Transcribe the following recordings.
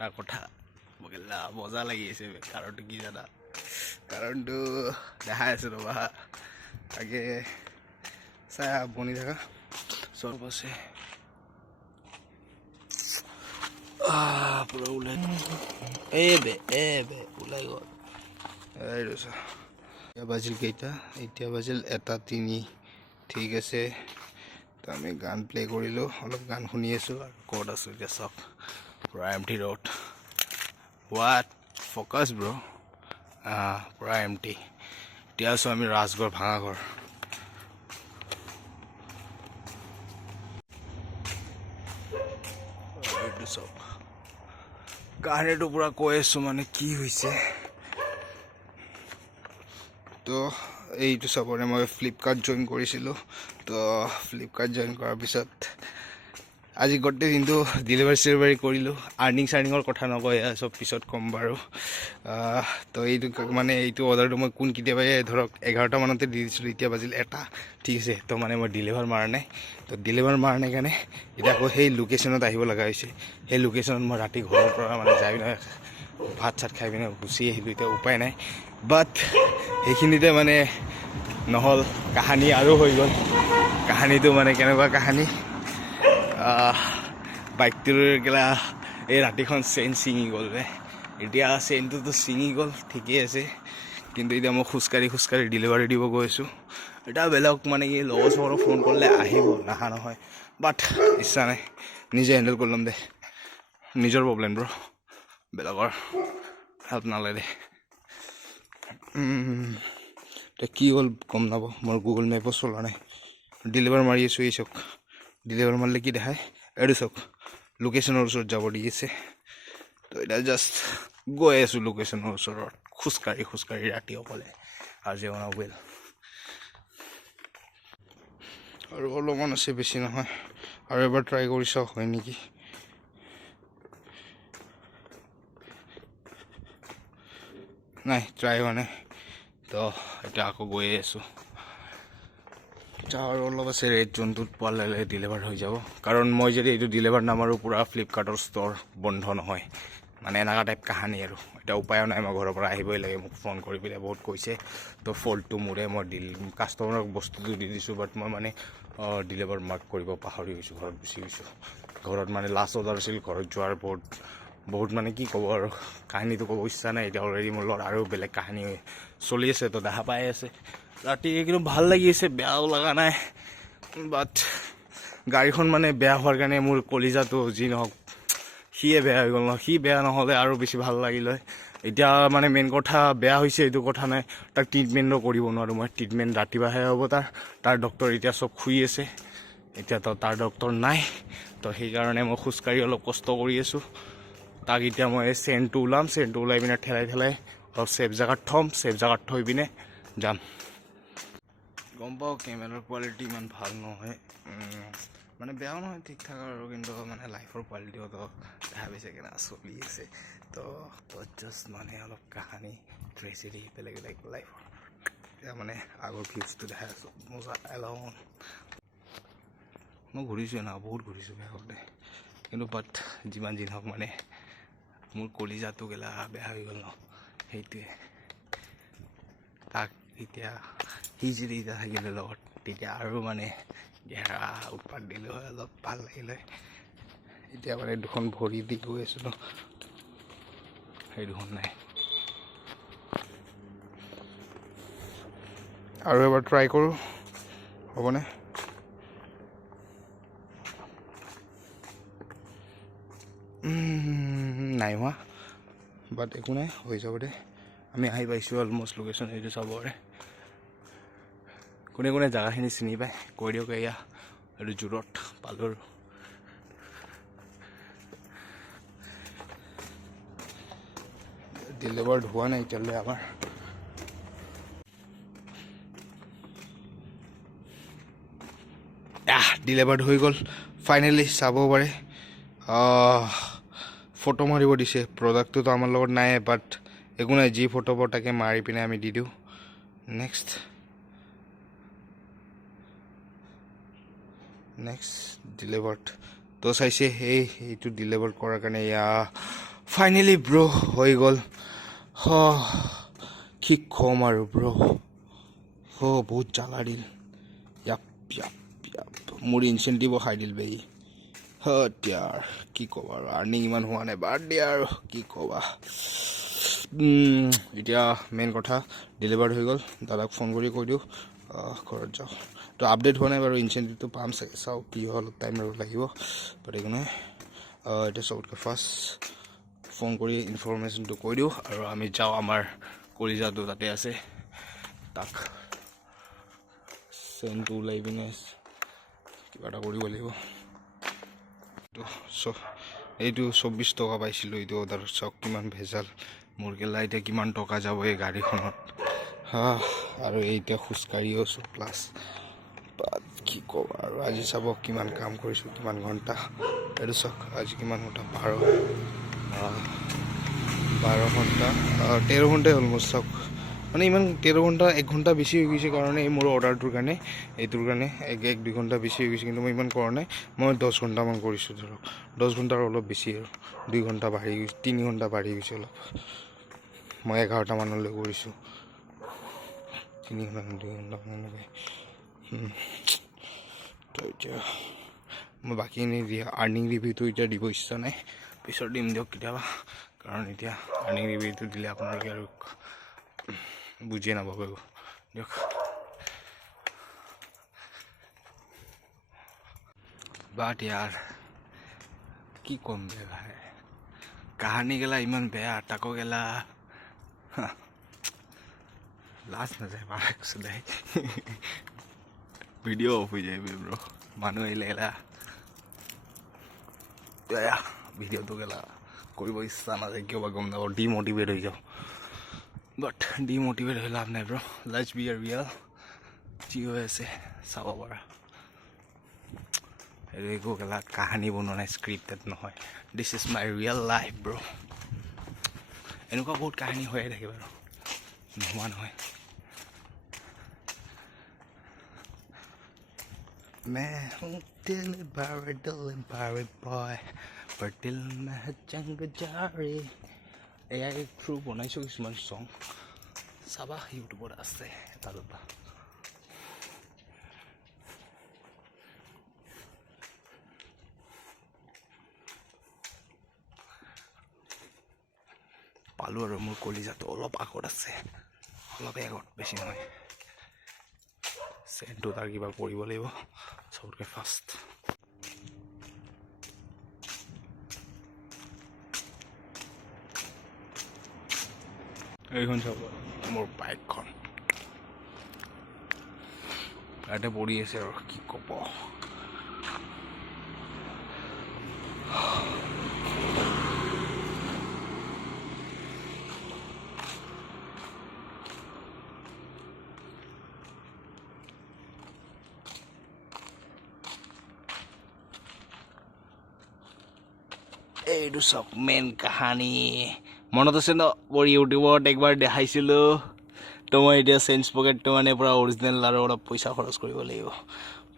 এটা কথা বগিলা মজা লাগি আছে কাৰণটো কি জানা কাৰণটো দেখাই আছে ৰ'বা আগে চাই বনি থাকা চব আছে পুৰা ওলাই ওলাই গ'ল এতিয়া বাজিল কেইটা এতিয়া বাজিল 1:03 ঠিক আছে তো আমি গান প্লে কৰিলোঁ অলপ গান শুনি আছোঁ আৰু ক'ত আছোঁ এতিয়া চাওক পুৰা এমটি ৰোড হোৱাট ফ'কাছ ব্ৰ পুৰা এমটি এতিয়া আছোঁ আমি ৰাজগড় ভাঙাঘৰ চব কাহিনীটো পুৰা কৈ আছোঁ মানে কি হৈছে তো এইটো চাবৰে মই ফ্লিপকাৰ্ট জইন কৰিছিলোঁ তো ফ্লিপকাৰ্ট জইন কৰাৰ পিছত আজি গোটেই দিনটো ডেলিভাৰী কৰিলোঁ আৰ্নিঙৰ কথা নকয় চব পিছত ক'ম বাৰু তো এইটো মানে এইটো অৰ্ডাৰটো মই কেতিয়াবা ধৰক 11টা মানতে দি দিছিলোঁ এতিয়া বাজিল 1টা ঠিক আছে তো মানে মই ডেলিভাৰ মাৰা নাই তো ডেলিভাৰ মাৰা নাই কাৰণে এতিয়া আকৌ সেই লোকেশ্যনত আহিব লগা হৈছে সেই লোকেশ্যনত মই ৰাতি ঘৰৰ পৰা মানে যাই পিনে ভাত চাত খাই পিনে গুচি আহিলোঁ এতিয়া উপায় নাই বাট সেইখিনিতে মানে নহ'ল কাহানী আৰু হৈ গ'ল কাহানীটো মানে কেনেকুৱা কাহানী বাইকটোৰ গেলা এই ৰাতিখন চেইন ছিঙি গ'ল এতিয়া চেইনটোতো ছিঙি গ'ল ঠিকেই আছে কিন্তু এতিয়া মই খোজকাঢ়ি ডেলিভাৰী দিব গৈ আছোঁ এতিয়া বেলেগ মানে কি লগৰ চগৰক ফোন কৰিলে আহিব নাহা নহয় বাট ইচ্ছা নাই নিজে হেণ্ডেল কৰি ল'ম দে নিজৰ প্ৰব্লেম ব্ৰ বেলেগৰ হেল্প নালাগে এতিয়া কি হ'ল গম নাপাব মই গুগল মেপো চলোৱা নাই ডেলিভাৰ মাৰি আছোঁ এই চাওক ডেলিভাৰ মাৰিলে কি দেখায় এইটো চাওক লোকেশ্যনৰ ওচৰত যাব দি আছে তো এতিয়া জাষ্ট গৈ আছোঁ লোকেশ্যনৰ ওচৰত খোজকাঢ়ি ৰাতি অকলে আজি ৱেল আৰু অলপমান আছে বেছি নহয় আৰু এবাৰ ট্ৰাই কৰি চাওক হয় নেকি নাই ট্ৰাই হোৱা নাই তো এতিয়া আকৌ গৈয়ে আছোঁ আৰু অলপ আছে ৰেড জোনটোত পোৱালে ডেলিভাৰ হৈ যাব কাৰণ মই যদি এইটো ডেলিভাৰ নামাৰোঁ পূৰা ফ্লিপকাৰ্টৰ ষ্ট'ৰ বন্ধ নহয় মানে এনেকুৱা টাইপ কাহানী আৰু এতিয়া উপায়ো নাই মই ঘৰৰ পৰা আহিবই লাগে মোক ফোন কৰি পেলাই বহুত কৈছে তো ফল্টটো মোৰে মই কাষ্টমাৰক বস্তুটো দি দিছোঁ বাট মই মানে ডেলিভাৰ মাৰ্ক কৰিব পাহৰি গৈছোঁ ঘৰত গুচি গৈছোঁ ঘৰত মানে লাষ্ট অৰ্ডাৰ আছিল ঘৰত যোৱাৰ বহুত মানে কি ক'ব আৰু কাহিনীটো ক'ব ইচ্ছা নাই এতিয়া অলৰেডি মোৰ লগত আৰু বেলেগ কাহিনী চলি আছে তো দেখা পাই আছে ৰাতি কিন্তু ভাল লাগি আছে বেয়াও লগা নাই বাট গাড়ীখন মানে বেয়া হোৱাৰ কাৰণে মোৰ কলিজাটো যি নহওক সিয়ে বেয়া হৈ গ'ল ন সি বেয়া নহ'লে আৰু বেছি ভাল লাগিল হয় এতিয়া মানে মেইন কথা বেয়া হৈছে এইটো কথা নাই তাক ট্ৰিটমেণ্টো কৰিব নোৱাৰোঁ মই ট্ৰিটমেণ্ট ৰাতিপুৱাহে হ'ব তাৰ ডক্টৰ এতিয়া চব শুই আছে এতিয়াতো তাৰ ডক্টৰ নাই তো সেইকাৰণে মই খোজকাঢ়ি অলপ কষ্ট কৰি আছোঁ তাক এতিয়া মই চেইনটো ওলাই পিনে ঠেলাই অলপ ছেফ জেগাত থ'ম ছেফ জেগাত থৈ পিনে যাম গম পাওঁ কেমেৰাৰ কোৱালিটি ইমান ভাল নহয় মানে বেয়াও নহয় ঠিক ঠাক আৰু কিন্তু মানে লাইফৰ কোৱালিটিওতো দেখা পাইছে কেনে চলি আছে তো জাষ্ট মানে অলপ কাহানী ট্ৰেজেডি বেলেগ লাইফৰ এতিয়া মানে আগৰ ভিউজটো দেখাই আছোঁ মজা এলাউন মই ঘূৰিছোঁ বহুত ঘূৰিছোঁ বেয়া হ'লে কিন্তু বাট যিমান যি নহওক মানে মোৰ কলিজাটো গেলা বেয়া হৈ গ'ল ন সেইটোৱে তাক এতিয়া সি যদি এতিয়া থাকিলে লগত তেতিয়া আৰু মানে গেৰা উৎপাত দিলোঁ হয় অলপ ভাল লাগিলে এতিয়া মানে দুখন ভৰি দি গৈ আছোঁ ন সেই দুখন নাই আৰু এবাৰ ট্ৰাই কৰোঁ হ'বনে নাই হোৱা বাট একো নাই হৈ যাব দে আমি আহি পাইছোঁ অলমষ্ট লোকেশ্যন এইটো চাবৰে কোনে জেগাখিনি চিনি পায় কৈ দিয়ক এয়া এইটো জোৰত পালোঁ ডেলিভাৰ হোৱা নাই এতিয়ালৈ আমাৰ ডেলিভাৰ্ড হৈ গ'ল ফাইনেলি চাব পাৰে ফটো মাৰিব দিছে প্ৰডাক্টটোতো আমাৰ লগত নাই বাট একো নাই যি ফটো পাওঁ তাকে মাৰি পিনে আমি দি দিওঁ নেক্সট ডেলিভাৰ্ড তো চাইছে এইটো ডেলিভাৰ কৰাৰ কাৰণে এয়া ফাইনেলি ব্ৰ হৈ গ'ল কি ক'ম আৰু ব্ৰ বহুত জ্বালা দিল ইয়াপ ইয়াপ ইয়াপ মোৰ ইনচেণ্টিভো খাই দিল বেই ইয়াৰ কি ক'বা আৰু আৰ্নিং ইমান হোৱা নাই বাদ দিয়া আৰু কি ক'বা এতিয়া মেইন কথা ডেলিভাৰ্ড হৈ গ'ল দাদাক ফোন কৰি কৈ দিওঁ ঘৰত যাওঁ তো আপডেট হোৱা নাই বাৰু ইনচেণ্টিভটো পাম চাগে চাওঁ কি হ'ল টাইম আৰু লাগিব বাট একো নাই এতিয়া চবতকৈ ফাৰ্ষ্ট ফোন কৰি ইনফৰমেশ্যনটো কৈ দিওঁ আৰু আমি যাওঁ আমাৰ কলিজাটো তাতে আছে তাক চেনটো ওলাই পিনে কিবা এটা কৰিব লাগিব এইটো 24 টকা পাইছিলোঁ এইটো অৰ্ডাৰ চাওক কিমান ভেজাল মোৰ গেলা এতিয়া কিমান টকা যাব এই গাড়ীখনত আৰু এতিয়া খোজকাঢ়ি আছোঁ প্লাছ কি ক'বা আৰু আজি চাব কিমান কাম কৰিছোঁ কিমান ঘণ্টা এইটো চাওক আজি কিমান ঘণ্টা 12 ঘণ্টা 13 ঘণ্টাই অলমষ্ট চাওক মানে ইমান 13 ঘণ্টা 1 ঘণ্টা বেছি হৈ গৈছে কাৰণে এই মোৰ অৰ্ডাৰটোৰ কাৰণে এইটোৰ কাৰণে 1-2 ঘণ্টা বেছি হৈ গৈছে কিন্তু মই ইমান কৰা নাই মই 10 ঘণ্টামান কৰিছোঁ ধৰক 10 ঘণ্টাৰ অলপ বেছি আৰু 2 ঘণ্টা বাঢ়ি গৈছে 3 ঘণ্টা বাঢ়ি গৈছে অলপ মই 11টা মানলৈ কৰিছোঁ 3 ঘণ্টা 2 ঘণ্টামানলৈ তো এতিয়া মই বাকীখিনি আৰ্নিং ৰিভিউটো এতিয়া দিব ইচ্ছা নাই পিছত দিম দিয়ক কেতিয়াবা কাৰণ এতিয়া আৰ্নিং ৰিভিউটো দিলে আপোনালোকে আৰু বুজিয়ে নাপাব দিয়ক বাট ইয়াৰ কি ক'ম বে ভাই কাহানী গেলা ইমান বেয়া তাকো গেলা লাজ নাযায় বাৰে সদায় ভিডিঅ' অফ হৈ যায় ব্ৰ মানুহ আহিলে গেলা ভিডিঅ'টো গেলা কৰিব ইচ্ছা নাযায় কিয় বা গম নাপাওঁ ডিম'টিভেট হৈ যাওঁ বাট ডিম'টিভেট হৈ লাভ নাই ব্ৰ লেটছ বি ৰিয়েল যি হৈ আছে চাব পাৰা আৰু একো গেলা কাহানী বনোৱা নাই স্ক্ৰিপ্টেড নহয় this is my real life bro এনেকুৱা বহুত কাহিনী হৈয়ে থাকে বাৰু নোহোৱা নহয় मैं हूँ दिल भरे बॉय पर दिल में है जंग जारी এয়াই থ্ৰু বনাইছোঁ কিছুমান চং চাবা ইউটিউবত আছে এটা দুটা পালোঁ আৰু মোৰ কলিজাটো অলপ আগত আছে অলপে আগত বেছি নহয় চেনটো তাৰ কিবা কৰিব লাগিব চবতকৈ ফাৰ্ষ্ট এইখন চাব মোৰ বাইকখন ইয়াতে পৰি আছে আৰু কি ক'ব এইটো চব মেইন কাহানী মনত আছে ন মোৰ ইউটিউবত একবাৰ দেখাইছিলোঁ তো মই এতিয়া চেঞ্জ পকেটটো মানে পূৰা অৰিজিনেল আৰু অলপ পইচা খৰচ কৰিব লাগিব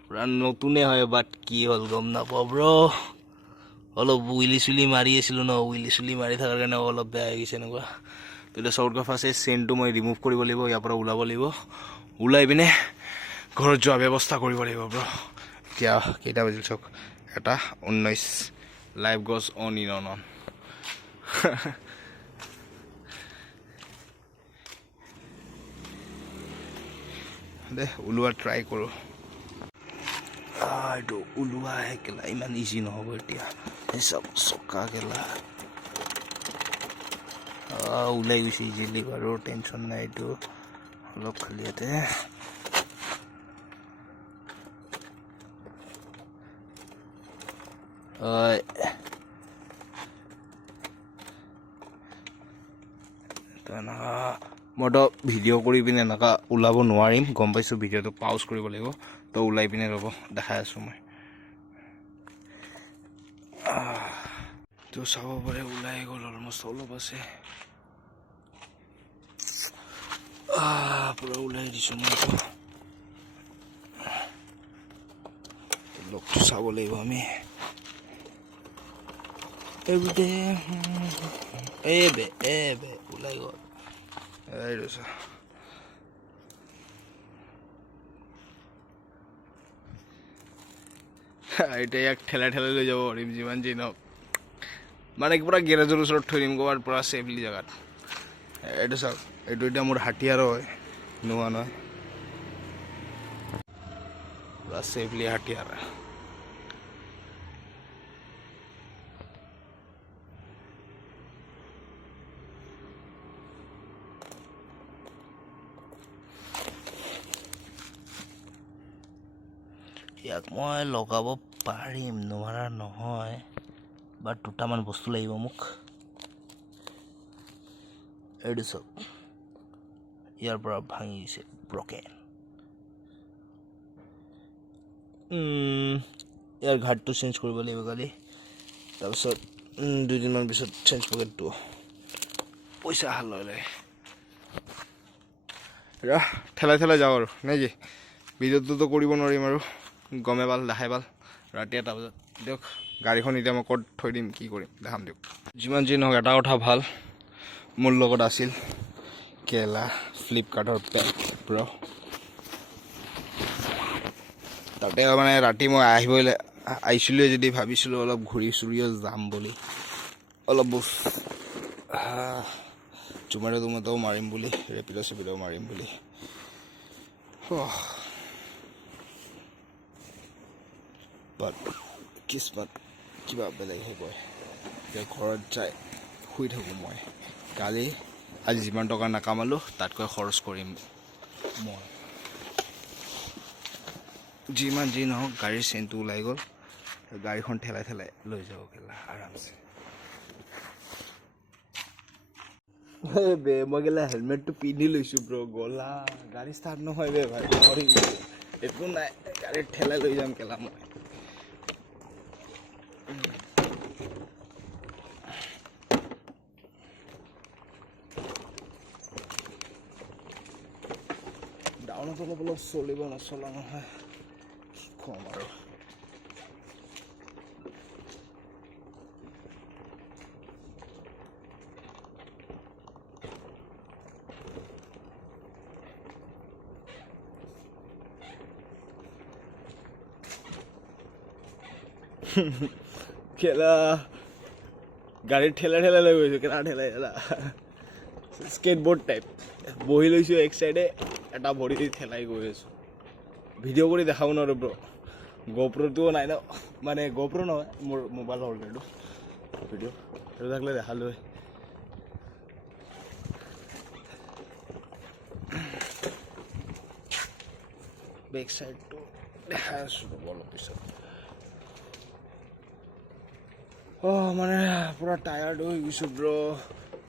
পূৰা নতুনে হয় বাট কি হ'ল গম নাপাওঁ ব্ৰ অলপ উইলি চুলি মাৰি আছিলোঁ ন উইলি চুলি মাৰি থকাৰ কাৰণে অলপ বেয়া হৈ গৈছে এনেকুৱা তো এতিয়া চবতকৈ ফাৰ্ষ্ট এই চেইনটো মই ৰিমুভ কৰিব লাগিব ইয়াৰ পৰা ওলাব লাগিব ওলাই পিনে ঘৰত যোৱা ব্যৱস্থা কৰিব লাগিব ব্ৰ এতিয়া কেইটা বাজিল চাওক 1:19 live goes on in on দে ওলোৱা ট্ৰাই কৰোঁ এইটো ওলোৱা কেলা ইমান ইজি নহ'ব এতিয়া এই চব চকা কেলা ওলাই গৈছে ইজিলি বাৰু টেনশ্যন নাই এইটো অলপ খালি ইয়াতে মইতো ভিডিঅ' কৰি পিনে এনেকুৱা ওলাব নোৱাৰিম গম পাইছোঁ ভিডিঅ'টো পাউজ কৰিব লাগিব তো ওলাই পিনে ৰ'ব দেখাই আছোঁ মই তো চাব পাৰে ওলাই গ'ল অলমষ্ট অলপ আছে পূৰা ওলাই দিছোঁ মই লগটো চাব লাগিব আমি এভৰিডে ওলাই গ'ল এইটো চা এতিয়া ইয়াক ঠেলাই ঠেলাই লৈ যাব পাৰিম যিমান যি নহওক মানে পুৰা গেৰেজৰ ওচৰত থৈ দিম ক'ৰবাত পুৰা ছেফলি জেগাত এইটো চাওক এইটো এতিয়া মোৰ হাতীয়াৰ হয় নোহোৱা নহয় পুৰা ছেফলি হাতীয়াৰ ইয়াক মই লগাব পাৰিম নোৱাৰা নহয় বাট দুটামান বস্তু লাগিব মোক এইটো চাওক ইয়াৰ পৰা ভাঙি গৈছে ব্ৰকেন ইয়াৰ ঘাটটো চেঞ্জ কৰিব লাগিব কালি তাৰপিছত 2 দিনমান পিছত চেঞ্জ পকেটটো পইচা হাল লৈ লাগে ঠেলাই ঠেলাই যাওঁ আৰু নে কি ভিডিঅ'টোতো কৰিব নোৱাৰিম আৰু গমে পাল দেখাই পাল ৰাতি 1 বজাত দিয়ক গাড়ীখন এতিয়া মই ক'ত থৈ দিম কি কৰিম দেখাম দিয়ক যিমান যি নহওক এটা কথা ভাল মোৰ লগত আছিল কেলা ফ্লিপকাৰ্টৰ পেক প্ৰ' তাতে মানে ৰাতি মই আহিছিলোঁ যদি ভাবিছিলোঁ অলপ ঘূৰি চুৰিও যাম বুলি অলপ জোমেটো মাৰিম বুলি ৰেপিডো মাৰিম বুলি বাট কিসমত কিবা বেলেগহে কয় এতিয়া ঘৰত যাই শুই থাকোঁ মই কালি আজি যিমান টকা নাকামালোঁ তাতকৈ খৰচ কৰিম মই যিমান যি নহওক গাড়ীৰ চেইনটো ওলাই গ'ল গাড়ীখন ঠেলাই ঠেলাই লৈ যাব কেলা আৰামছে মই কেলা হেলমেটটো পিন্ধি লৈছোঁ ব্ৰ গলা গাড়ী ষ্টাৰ্ট নহয় ভাই একো নাই গাড়ীত ঠেলাই লৈ যাম কেলা মই টাউনত অলপ চলিব নচলা নহয় কি কম আৰু খেলা গাড়ীত ঠেলা ঠেলা লৈ গৈছোঁ কেলা ঠেলা স্কেটবোৰ্ড টাইপ বহি লৈছোঁ এক চাইডে এটা ভৰি দি ঠেলাই গৈ আছোঁ ভিডিঅ' কৰি দেখাব নোৱাৰোঁ ব্ৰ গোপ্ৰ'টোও নাই ন মানে গোপ্ৰ' নহয় মোৰ মোবাইল হ'ল্ডাৰটো ভিডিঅ' সেইটো থাকিলে দেখালোঁ বেক চাইডটো দেখাই আছোঁ অলপ পিছত মানে পুৰা টায়াৰ্ড হৈ গৈছোঁ ব্ৰ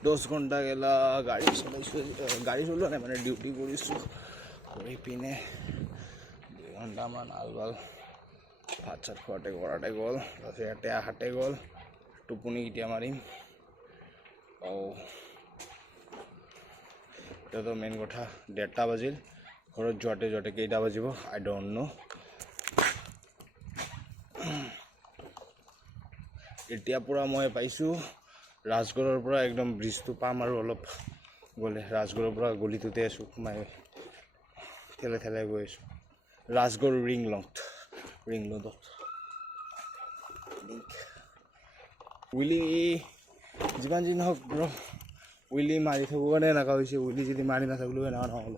10 ঘণ্টা গেলা গাড়ী চলাইছোঁ গাড়ী চলোৱা নাই মানে ডিউটি কৰিছোঁ কৰি পিনে 2 ঘণ্টামান আলবাল ভাত চাত খোৱাতে কৰাতে গ'ল তাৰপিছত ইয়াতে আহাতে গ'ল টোপনি কেতিয়া মাৰিম এতিয়াতো মেইন কথা 1:30 বাজিল ঘৰত যোৱাতে কেইটা বাজিব আই ডণ্ট ন' এতিয়া পূৰা মই পাইছোঁ ৰাজগড়ৰ পৰা একদম ব্ৰিজটো পাম আৰু অলপ গ'লে ৰাজগড়ৰ পৰা গলিটোতে আছোঁ সোমাই ঠেলাই ঠেলাই গৈ আছোঁ ৰাজগড় ৰিং ৰ'ডত উইলি যিমান যি নহওক ব্ৰ উইলি মাৰি থাকোঁ কাৰণে এনেকুৱা হৈছে উইলি যদি মাৰি নাথাকিলোঁ এনেকুৱা নহ'ল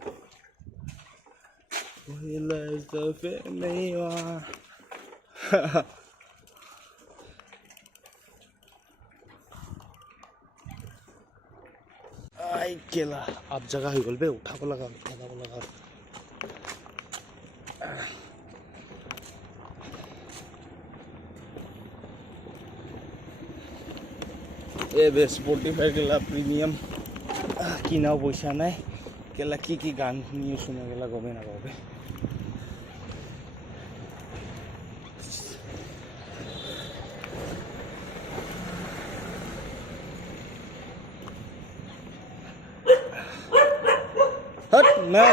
আই কেলা আপ জাগা হৈ গ'ল বে উঠাব লগা বে স্পটিফাই কেলা প্ৰিমিয়াম কিনাও পইচা নাই কেলা কি গান শুনি আছোঁ মই কেলা গমেই নাপাওঁ বে No.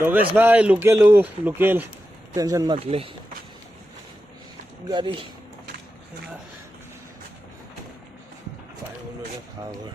डोगेश भाई लोकल टेंशन मत ले গাড়ী পাৰিবলৈ খাবৰ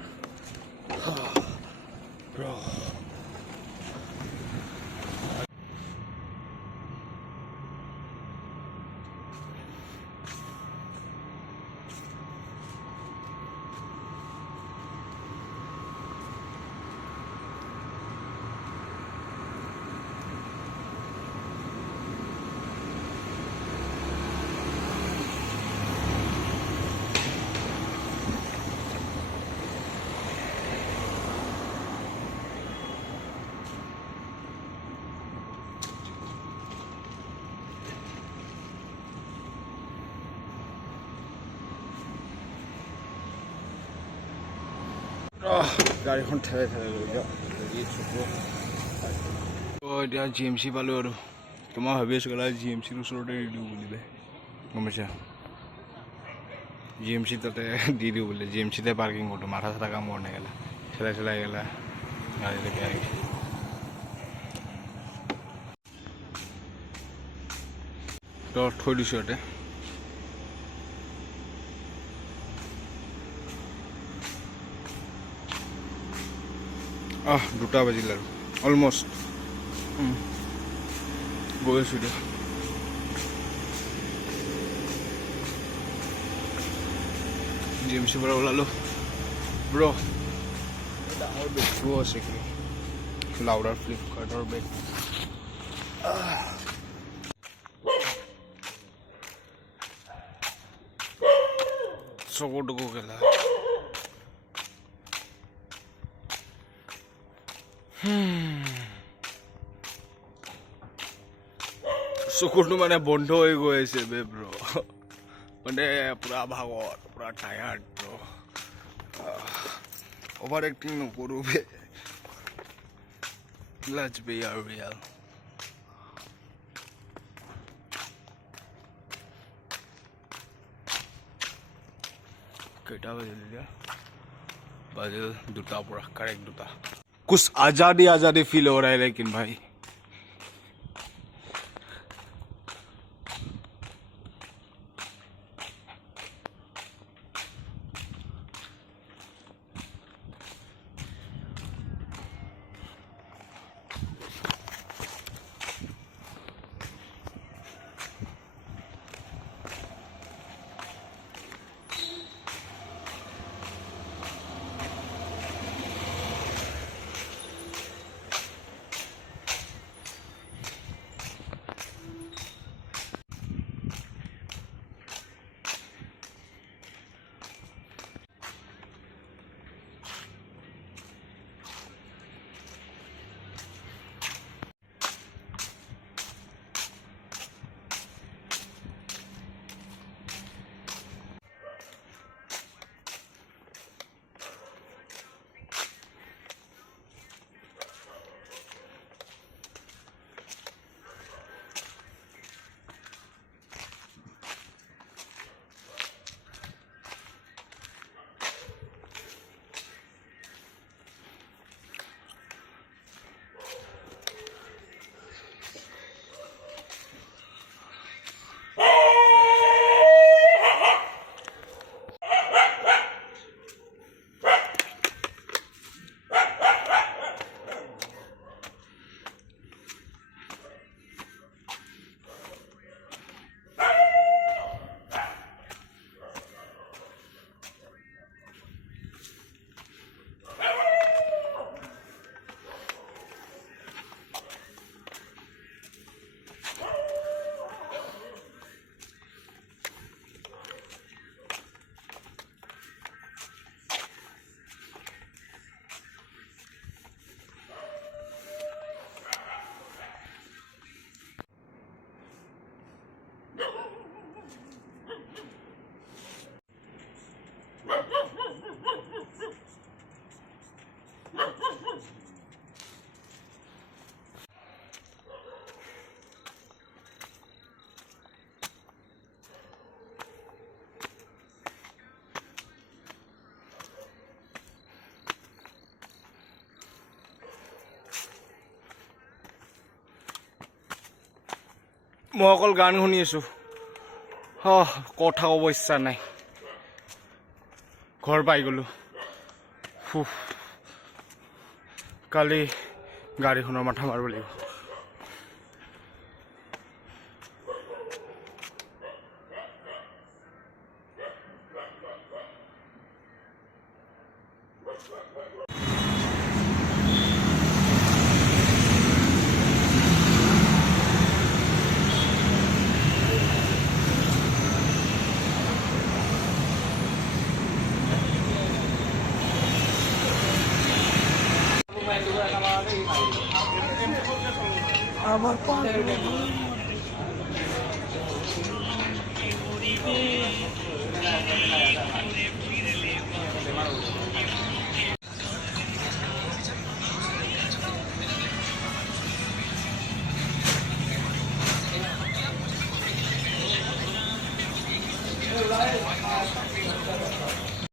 গাড়ীখন ঠেলাই ঠেলাই লৈ যাওঁ এতিয়া জি এম চি পালোঁ আৰু তোমাৰ ভাবি আছোঁ কেলা জি এম চিৰ ওচৰতে দি দিওঁ বুলি গম পাইছা জি এম চি তাতে দি দিওঁ বুলি জি এম চিতে পাৰ্কিং কৰোঁ মাথা চাথা কাম কৰা নাই গেলা ঠেলাই ঠেলাই গেলা গাড়ীলৈকে আহিছে তো থৈ দিছোঁ ইয়াতে দুটা বাজিল আৰু অলমষ্ট গৈ আছোঁ এতিয়া জি এম চিৰ পৰা ওলালোঁ ব্ৰ ডাঙৰ বেগটোও আছে কি লাউডাৰ ফ্লিপকাৰ্টৰ বেগ চকু টকু গেলা চকুটো মানে বন্ধ হৈ গৈ আছে বে ব্ৰ মানে পুৰা ভাগৰ পুৰা টায়াৰ্ড ব্ৰ অভাৰ এক্টিং নকৰোঁ বে লেটছ বি আৰ ৰিয়েল কেইটা বাজিল এতিয়া बाजिल दुटा पूरा करेक्ट दुटा कुछ आज़ादी आज़ादी फील हो रहा है लेकिन भाई মই অকল গান শুনি আছোঁ কথা ক'ব ইচ্ছা নাই ঘৰ পাই গ'লোঁ কালি গাড়ীখনৰ মাথা মাৰিব লাগিব আবাৰ